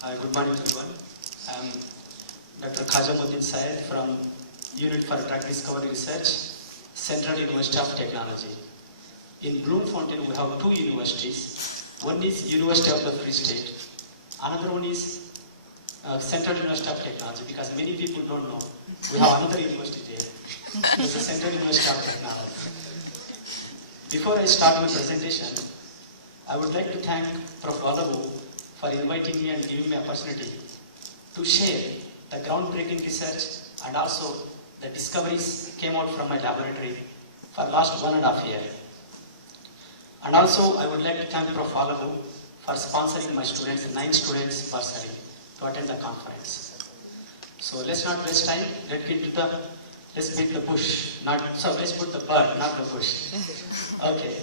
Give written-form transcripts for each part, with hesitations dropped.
Good morning, everyone. I'm Dr. Khajamuddin Syed from Unit for Drug Discovery Research, Central University of Technology. In Bloemfontein, we have two universities. One is University of the Free State. Another one is Central University of Technology, because many people don't know. We have another university there. It's the Central University of Technology. Before I start my presentation, I would like to thank Prof. Olavu for inviting me and giving me opportunity to share the groundbreaking research and also the discoveries came out from my laboratory for last 1.5 years. And also I would like to thank Prof. Olavu for sponsoring my students, 9 students personally, to attend the conference. So let's not waste time. Let's beat the bush. Let's put the bird, not the bush. Okay.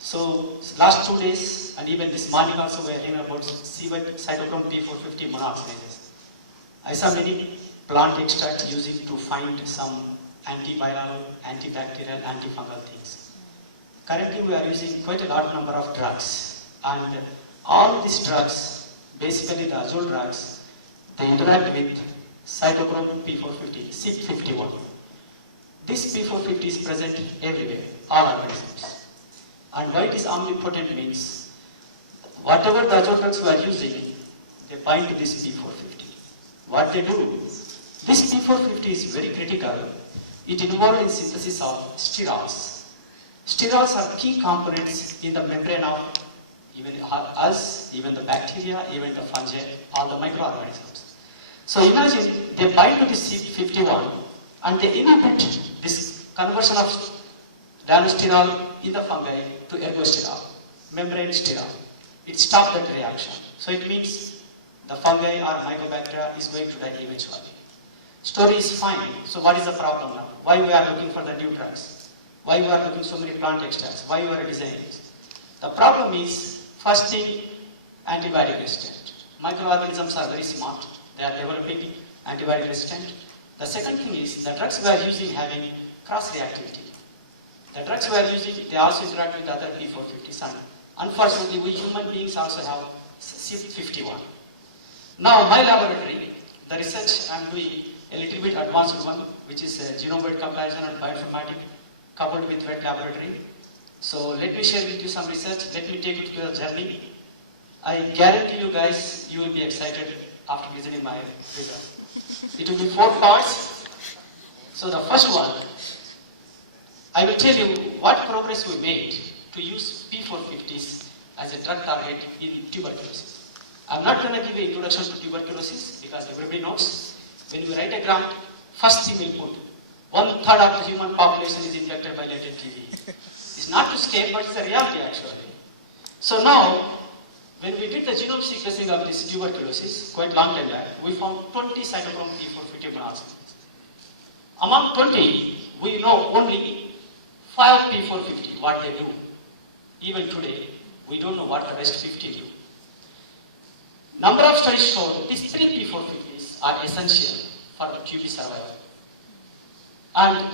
So last 2 days and even this morning also we are hearing about cytochrome P450 monoxidase. I saw many plant extracts using to find some antiviral, antibacterial, antifungal things. Currently we are using quite a large number of drugs, and all these drugs, basically the azole drugs, they interact with cytochrome P450, CYP51. This P450 is present everywhere, all organisms. And why it is omnipotent means, whatever the azole drugs we are using, they bind to this P450. What they do, this P450 is very critical. It involved in synthesis of sterols. Sterols are key components in the membrane of even us, even the bacteria, even the fungi, all the microorganisms. So imagine they bind to this CYP51 and they inhibit this conversion of danosterol in the fungi to ergosterol, membrane sterol. It stops that reaction. So it means the fungi or mycobacteria is going to die eventually. Story is fine. So what is the problem now? Why we are looking for the new drugs? Why we are looking so many plant extracts? Why we are designing this? The problem is, first thing, antibiotic resistant. Microorganisms are very smart. They are developing antibiotic resistant. The second thing is, the drugs we are using having cross-reactivity. The drugs we are using, they also interact with other P450s, and unfortunately we human beings also have CYP51. Now my laboratory, the research I am doing a little bit advanced one, which is genome-wide comparison and bioinformatics coupled with wet laboratory. So let me share with you some research, let me take you to the journey. I guarantee you guys, you will be excited after listening my result. It will be 4 parts. So the first one, I will tell you what progress we made to use P450s as a drug target in tuberculosis. I'm not going to give an introduction to tuberculosis because everybody knows when you write a grant, first thing we'll put, 1/3 of the human population is infected by latent TB. It's not to scare, but it's a reality actually. So now, when we did the genome sequencing of this tuberculosis, quite long time back, we found 20 cytochrome P450 monoxidase. Among 20, we know only 5 P450, what they do. Even today, we don't know what the rest 50 do. Number of studies show these 3 P450s are essential for the TB survival. And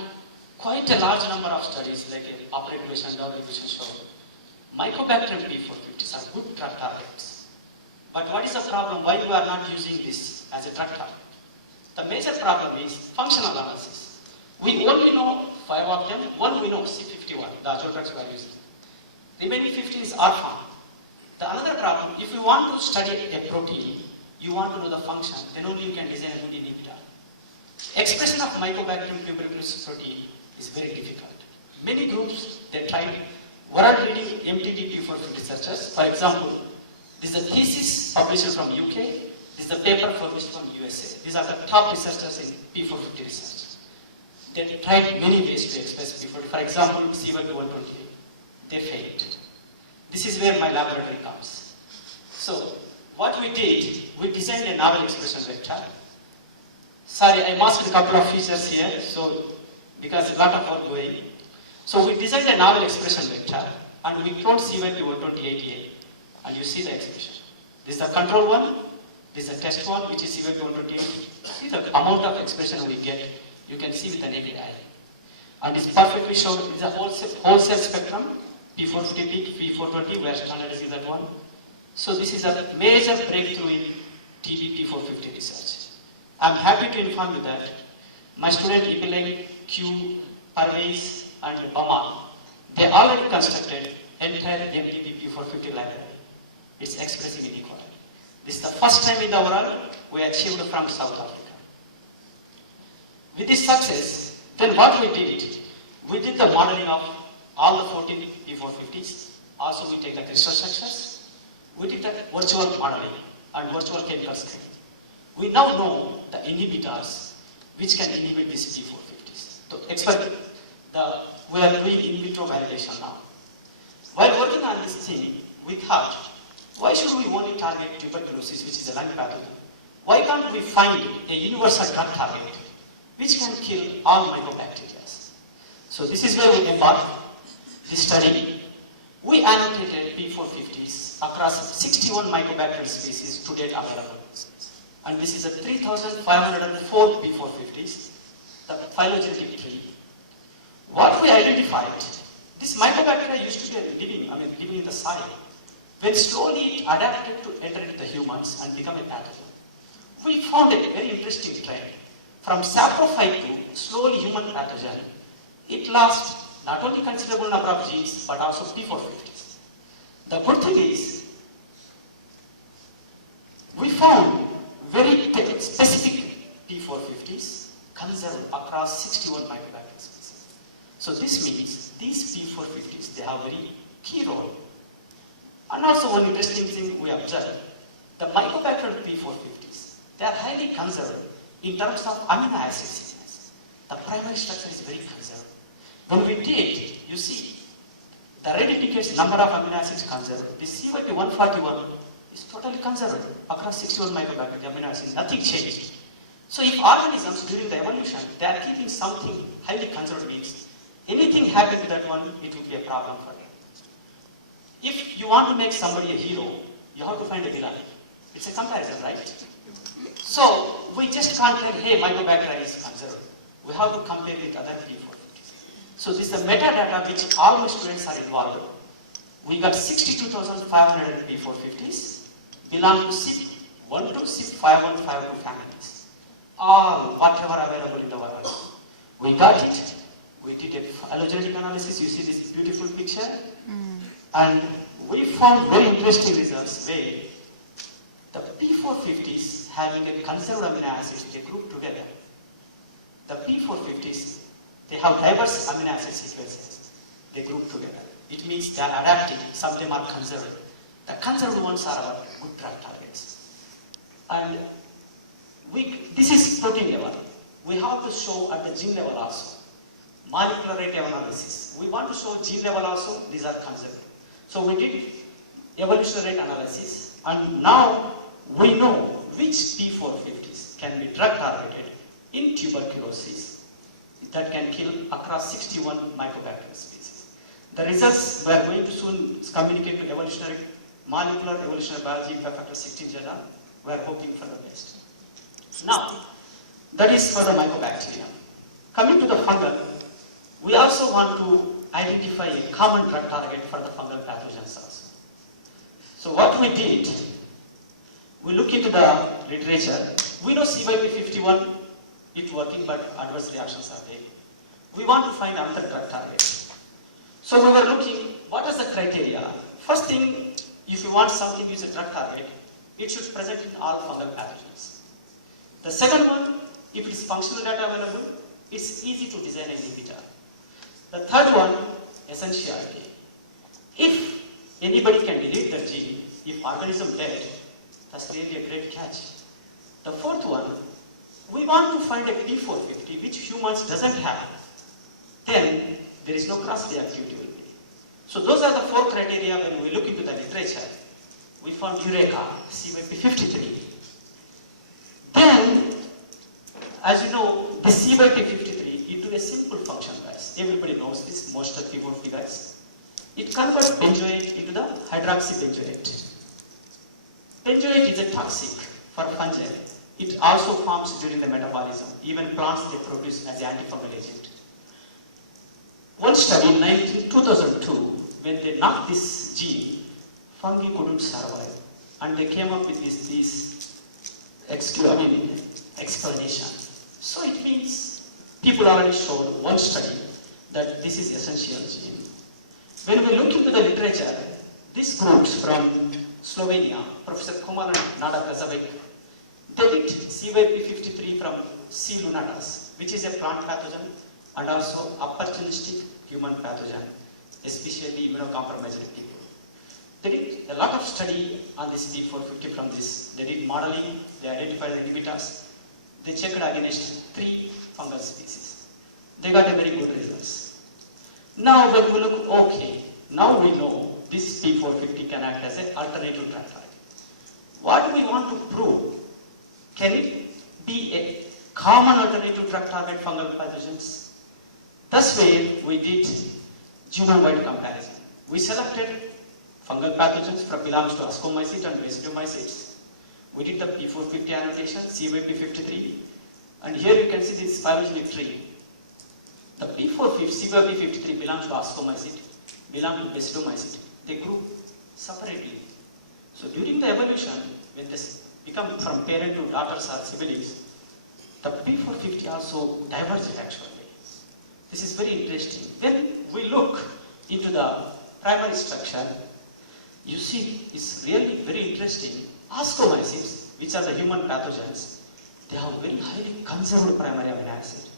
quite a large number of studies, like population evaluation show, Mycobacterium P450s are good drug targets. But what is the problem? Why we are not using this as a drug target? The major problem is functional analysis. We only know 5 of them. One we know, CYP51, the azole drugs we are using. Remaining 15 is orphan. The another problem, if you want to study a protein, you want to know the function, then only you can design a good inhibitor. Expression of Mycobacterium tuberculosis protein is very difficult. Many groups, they tried world-leading MTD P450 researchers. For example, this is a thesis published from UK. This is a paper published from USA. These are the top researchers in P450 research. They tried many ways to express P450. For example, CYP128. They failed. This is where my laboratory comes. So, what we did, we designed a novel expression vector. Sorry, I masked a couple of features here, so because a lot of work going. So we designed a novel expression vector, and we cloned CYP128A, and you see the expression. This is the control one, this is the test one, which is CYP128. See the amount of expression we get, you can see with the naked eye. And it's perfectly shown, it's a whole cell spectrum, P450 peak, P420, we are standardizing that one. So this is a major breakthrough in TB-P450 research. I'm happy to inform you that my student Ibilay, Q, Parvez, and Bama, they already constructed entire MPP-P450 library. It's expressing inequality. This is the first time in the world we achieved from South Africa. With this success, then what we did the modeling of all the 14 P450s. Also, we take the crystal structures. We did the virtual modeling and virtual chemical screening. We now know the inhibitors which can inhibit these P450s. So, we are doing in vitro validation now. While working on this thing, we thought, why should we only target tuberculosis, which is a lung pathogen? Why can't we find a universal drug target which can kill all mycobacteria? So this is where we embarked this study. We annotated P450s across 61 mycobacterial species to date available. And this is a 3,504 P450s, the phylogenetic tree. What we identified, this mycobacteria used to be living in the soil. When slowly it adapted to enter into the humans and become a pathogen. We found a very interesting trend. From saprophyte to slowly human pathogen, it lost not only considerable number of genes, but also P450s. The good thing is, we found very specific P450s conserved across 61 mycobacterial species. So this means these P450s, they have very key role. And also one interesting thing we observed, the mycobacterial P450s, they are highly conserved in terms of amino acid sequence. The primary structure is very conserved. When we take, you see, the red indicates number of amino acids conserved. This CYP141 is totally conserved across 61 mycobacteria amino acids, nothing changed. So if organisms during the evolution, they are keeping something highly conserved means, anything happen to that one, it will be a problem for them. If you want to make somebody a hero, you have to find a villain. It's a comparison, right? So we just can't tell, hey, mycobacteria is conserved. We have to compare with other P450s. So this is the metadata which all my students are involved in. We got 62,500 P450s, belong to CYP1 to CYP5152 families. All, whatever available in the world. We got it. We did a phylogenetic analysis. You see this beautiful picture? And we found very interesting results where the P450s having a conserved amino acids, they group together. The P450s, they have diverse amino acid sequences. They group together. It means they are adapting. Some of them are conserved. The conserved ones are our good drug targets. And this is protein level. We have to show at the gene level also. Molecular rate analysis. We want to show gene level also, these are conserved. So we did evolutionary rate analysis, and now we know which P450s can be drug targeted in tuberculosis that can kill across 61 mycobacterial species. The results we are going to soon communicate to evolutionary, molecular evolutionary biology impact factor 16 journal. We are hoping for the best. Now, that is for the mycobacterium. Coming to the fungal, we also want to identify a common drug target for the fungal pathogens also. So what we did, we look into the literature. We know CYP51, it's working, but adverse reactions are there. We want to find another drug target. So we were looking, what is the criteria? First thing, if you want something which is a drug target, it should present in all fungal pathogens. The second one, if it is functional data available, it's easy to design an inhibitor. The third one, essentiality. If anybody can delete the gene, if organism dead, that's really a great catch. The fourth one, we want to find a P450 which humans doesn't have. Then there is no cross-reactivity. So those are the four criteria when we look into the literature. We found Eureka, CYP53. Then, as you know, the CYP53, it do a simple function, guys. Everybody knows this, most of people guys. It converts benzoate into the hydroxybenzoate. Benzoate is a toxic for fungi. It also forms during the metabolism. Even plants they produce as an antifungal agent. One study in 2002, when they knocked this gene, fungi couldn't survive. And they came up with these explanation. So it means people already showed one study that this is essential gene. When we look into the literature, these groups from Slovenia, Professor Kumar and Nada Kazavic, they did CYP53 from C. lunatus, which is a plant pathogen, and also opportunistic human pathogen, especially immunocompromised people. They did a lot of study on this P450 from this. They did modeling, they identified the inhibitors, they checked against 3 fungal species. They got a very good results. Now when we look, okay, now we know this P450 can act as an alternative drug target. What do we want to prove? Can it be a common alternative drug target fungal pathogens? That's where we did genome-wide comparison. We selected fungal pathogens from belongs to ascomycete and basidiomycetes. We did the P450 annotation, CYP53, and here you can see this phylogenetic tree. The CYP53 belongs to ascomycete, belongs to basidiomycete. They grew separately. So during the evolution, when this become from parent to daughters or siblings, the P450 also diverged actually. This is very interesting. When we look into the primary structure, you see it's really very interesting. Ascomycetes, which are the human pathogens, they have very highly conserved primary amino acid.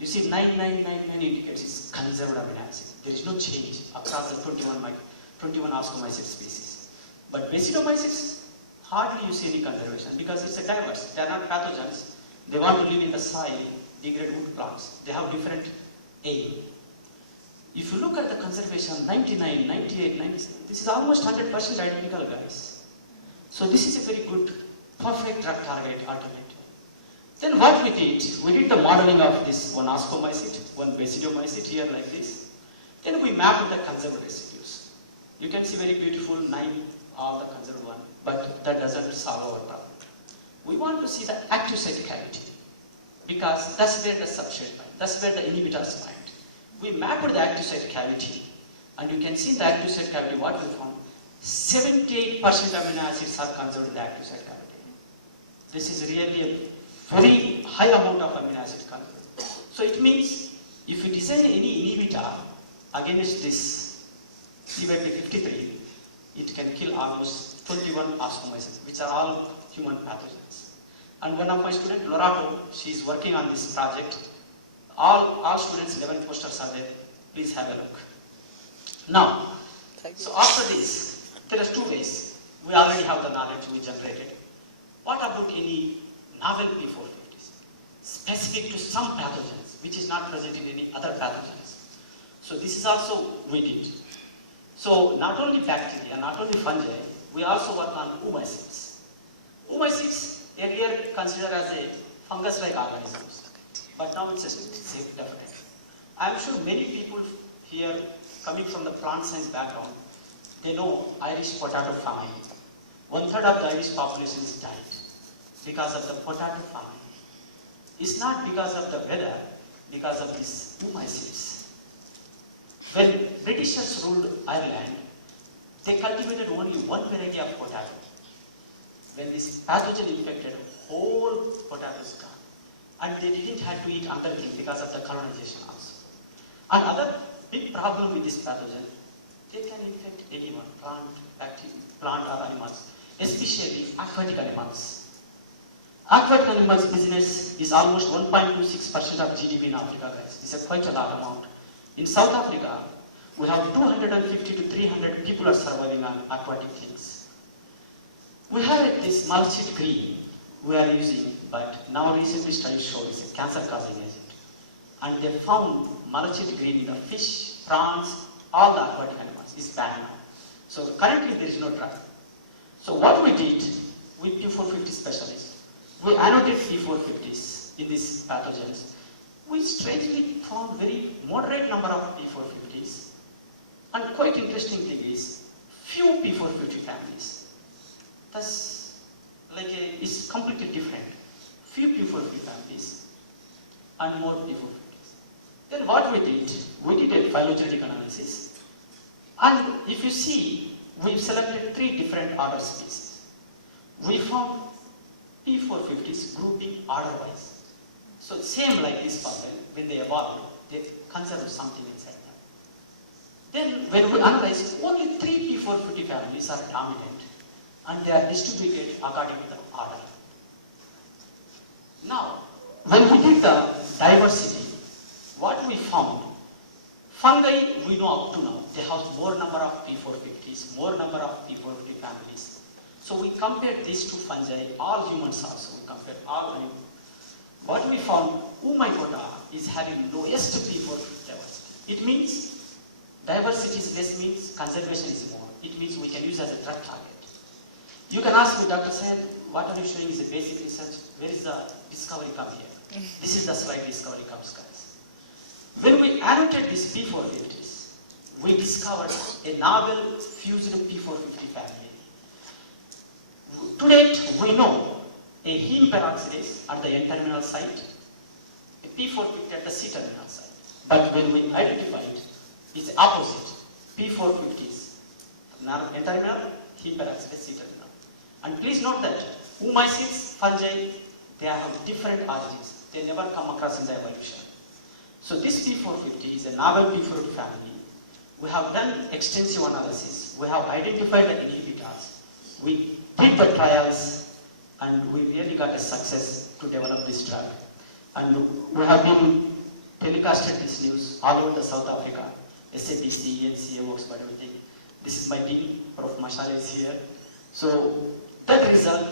You see 9999 indicates it's conserved amino acid. There is no change across the 21 ascomycete species. But basidiomycetes, hardly you see any conservation because it's a diverse. They are not pathogens. They want to live in the soil, degrade wood plants. They have different aim. If you look at the conservation, 99, 98, 97, this is almost 100% identical, guys. So this is a very good, perfect drug target alternative. Then what we did the modeling of this one ascomycete, one basidiomycete here like this. Then we mapped the conserved residues. You can see very beautiful 9 are the conserved one, but that doesn't solve our problem. We want to see the active site cavity because that's where the substrate bind, that's where the inhibitors bind. We mapped the active site cavity, and you can see in the active site cavity what we found. 78% amino acids are conserved in the active site cavity. This is really a very high amount of amino acid conserved. So it means if we design any inhibitor against this CYP53, it can kill almost 21 ascomycetes, which are all human pathogens. And one of my students, Lorato, she is working on this project. All students, 11 posters are there. Please have a look. Now, so after this, there are 2 ways. We already have the knowledge we generated. What about any novel P450s, specific to some pathogens, which is not present in any other pathogens? So this is also we did. So not only bacteria, not only fungi, we also work on oocytes. Oocytes earlier considered as a fungus-like organisms. But now it's different. I am sure many people here coming from the plant science background, they know Irish potato famine. 1/3 of the Irish population is died because of the potato famine. It's not because of the weather, because of these oocytes. When Britishers ruled Ireland, they cultivated only one variety of potato. When this pathogen infected, whole potatoes gone. And they didn't have to eat other things because of the colonization also. Another big problem with this pathogen, they can infect anyone, plant, bacteria, plant or animals, especially aquatic animals. Aquatic animals business is almost 1.26% of GDP in Africa, guys. It's quite a large amount. In South Africa, we have 250 to 300 people are surviving on aquatic things. We have this mulchid green we are using, but now recently studies show it's a cancer-causing agent. And they found mulchid green in the fish, prawns, all the aquatic animals is banned now. So currently there is no drug. So what we did with P450 specialists, we annotated P450s in these pathogens. We strangely found very moderate number of P450s. And quite interesting thing is, few P450 families. That's it's completely different. Few P450 families and more P450s. Then what we did a phylogenetic analysis. And if you see, we've selected 3 different order species. We found P450s grouping order-wise. So same like this fungi, when they evolved, they conserve something inside them. Then when we analyze, only 3 P450 families are dominant and they are distributed according to the order. Now, when we did the diversity, what we found, fungi we know up to now, they have more number of P450s, more number of P450 families. So we compared these two fungi, all humans also, we compared all animals. What we found, Oomycota is having lowest P450 diversity. It means diversity is less means conservation is more. It means we can use as a drug target. You can ask me, Dr. Syed, what are you showing is a basic research? Where is the discovery come here? This is the slide discovery comes, guys. When we annotated these P450s, we discovered a novel fused P450 family. To date, we know a heme peroxidase at the N-terminal site, a P450 at the C-terminal site. But when we identified, it's opposite. P450s, N-terminal, heme peroxidase, C-terminal. And please note that oomycetes, fungi, they have different origins. They never come across in the evolution. So this P450 is a novel P450 family. We have done extensive analysis. We have identified the inhibitors. We did the trials and we really got a success to develop this drug. And we have been telecasted this news all over the South Africa, SABC, NCA, Oxford, everything. This is my team, Prof. Mashal is here. So that result,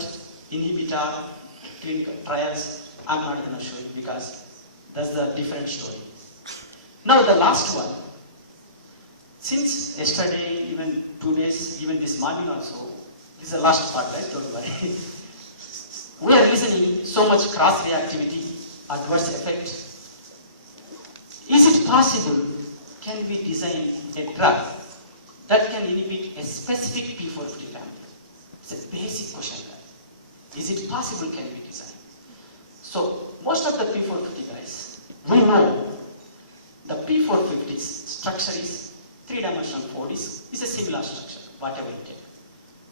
inhibitor, clinical trials, I'm not going to show you because that's the different story. Now the last one. Since yesterday, even 2 days, even this morning also, this is the last part, right? Don't worry. We are listening so much cross-reactivity, adverse effect. Is it possible, can we design a drug that can inhibit a specific P450 family? It's a basic question. Is it possible, can we design? So, most of the P450 guys, we know the P450's structure is 3-dimensional 4D is a similar structure, whatever you take.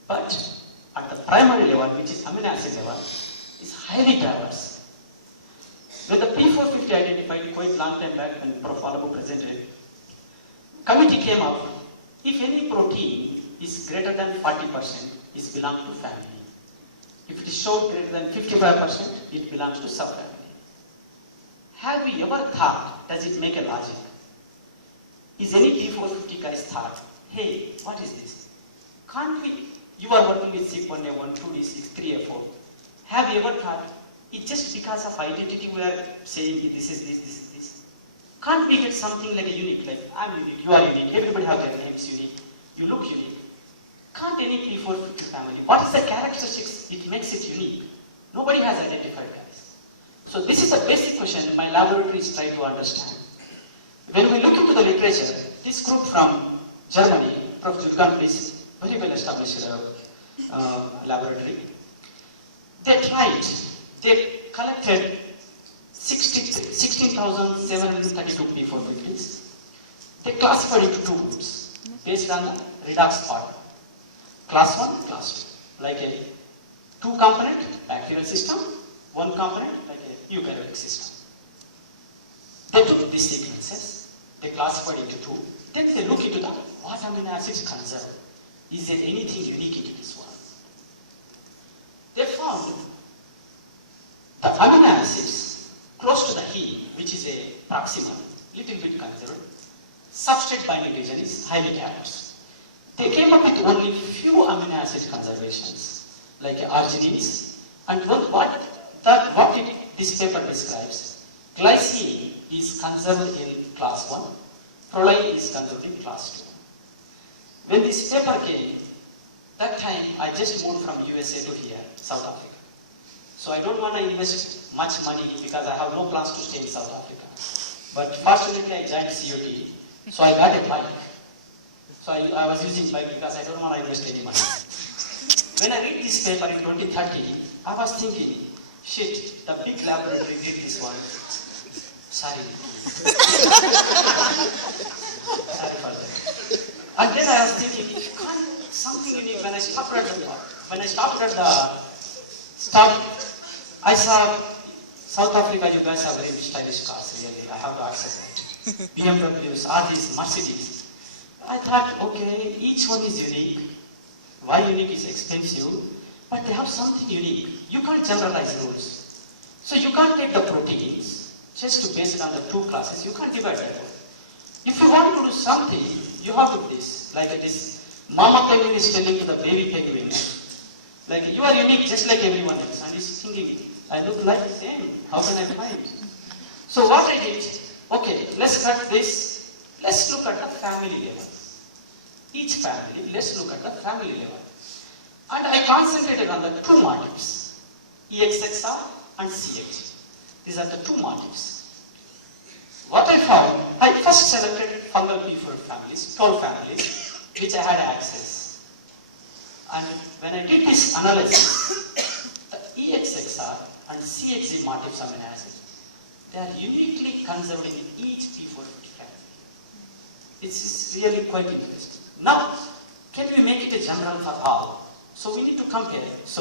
But at the primary level, which is amino acid level, is highly diverse. When the P450 identified quite long time back when Prof. Alabu presented, committee came up, if any protein is greater than 40%, it belongs to family. If it is shown greater than 55%, it belongs to subfamily. Have we ever thought, does it make a logic? Is any P450 guys thought, hey, what is this? Can't we, you are working with CYP1A1, 2D6, 3A4. Have you ever thought, it's just because of identity we are saying this is this, this is this. Can't we get something like a unique, like I'm unique, you are unique, everybody has their names unique, you look unique. Can't any P450 family, what is the characteristics it makes it unique? Nobody has identified guys. So this is the basic question my laboratory is trying to understand. When we look into the literature, this group from Germany, Prof. Julkan, please, very well established laboratory, they tried, they collected 16,732 P450s. They classified into 2 groups based on the redox part. Class 1, class 2, like a 2-component bacterial system, 1 component like a eukaryotic system. They took these sequences, they classified into 2, then they look into the what amino acids conserved. Is there anything unique into this one? They found the amino acids close to the heme, which is a proximal, little bit conserved. Substrate binding region is highly diverse. They came up with only few amino acid conservations, like arginines, and what this paper describes, glycine is conserved in class 1, proline is conserved in class 2. When this paper came, that time I just moved from USA to here, South Africa. So I don't want to invest much money because I have no plans to stay in South Africa. But fortunately I joined COT, so I got a bike. So I was using bike because I don't want to invest any money. When I read this paper in 2030, I was thinking, shit, the big laboratory did this one. Sorry. Sorry for that. And then I was thinking, something unique when I stopped at the Start. I saw South Africa, you guys have very stylish cars, really. I have to accept that. BMWs, all these Mercedes. I thought, okay, each one is unique. Why unique is expensive, but they have something unique. You can't generalize rules. So you can't take the proteins, just to base it on the two classes, you can't divide that one. If you want to do something, you have to do this. Like this, mama penguin is telling to the baby penguin, like you are unique just like everyone else. And he's thinking, I look like the same, how can I find? So what I did, okay, let's cut this, let's look at the family level. Each family, let's look at the family level. And I concentrated on the two motifs, EXXR and CH. These are the two motifs. What I found, I first selected fungal P4 families, 12 families, which I had access. And when I did this analysis, the EXXR and CHZ motifs amino acids, they are uniquely conserved in each P450 family. It's really quite interesting. Now, can we make it a general for all? So we need to compare. So